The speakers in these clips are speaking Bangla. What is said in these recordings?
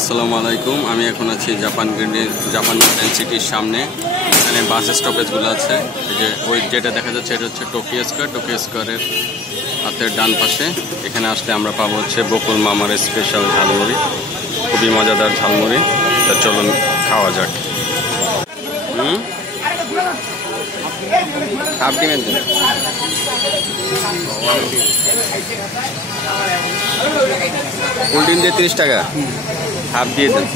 আসসালামু আলাইকুম। আমি এখন আছি জাপান গার্ডেন সিটির সামনে। এখানে বাস স্টপেজগুলো আছে। এই যে ওই যেটা দেখা যাচ্ছে এটা হচ্ছে টোকিও স্কোয়ারের হাতের ডান পাশে। এখানে আসলে আমরা পাবো হচ্ছে বকুল মামার স্পেশাল ঝালমুড়ি, খুবই মজাদার ঝালমুড়ি। তা চলুন খাওয়া যাক। হাফ ডিমের দিন, ফুল ডিম দিয়ে 30 টাকা, হাফ দিয়ে দেন।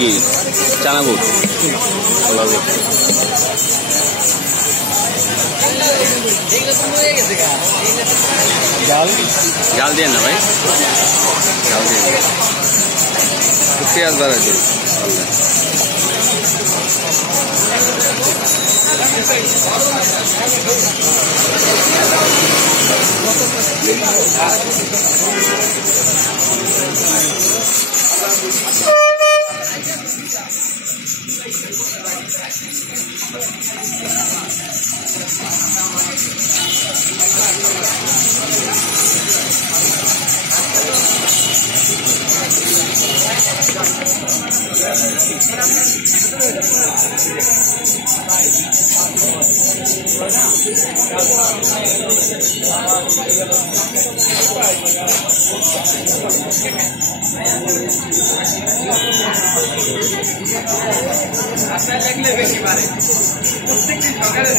কি চানা বুট, ছোলা বুট, জাল দিয়ে না ভাই, জাল দিয়ে পেঁয়াজ বাড়া দিয়ে দেখলে বেশি পারে প্রত্যেকদিন সকালে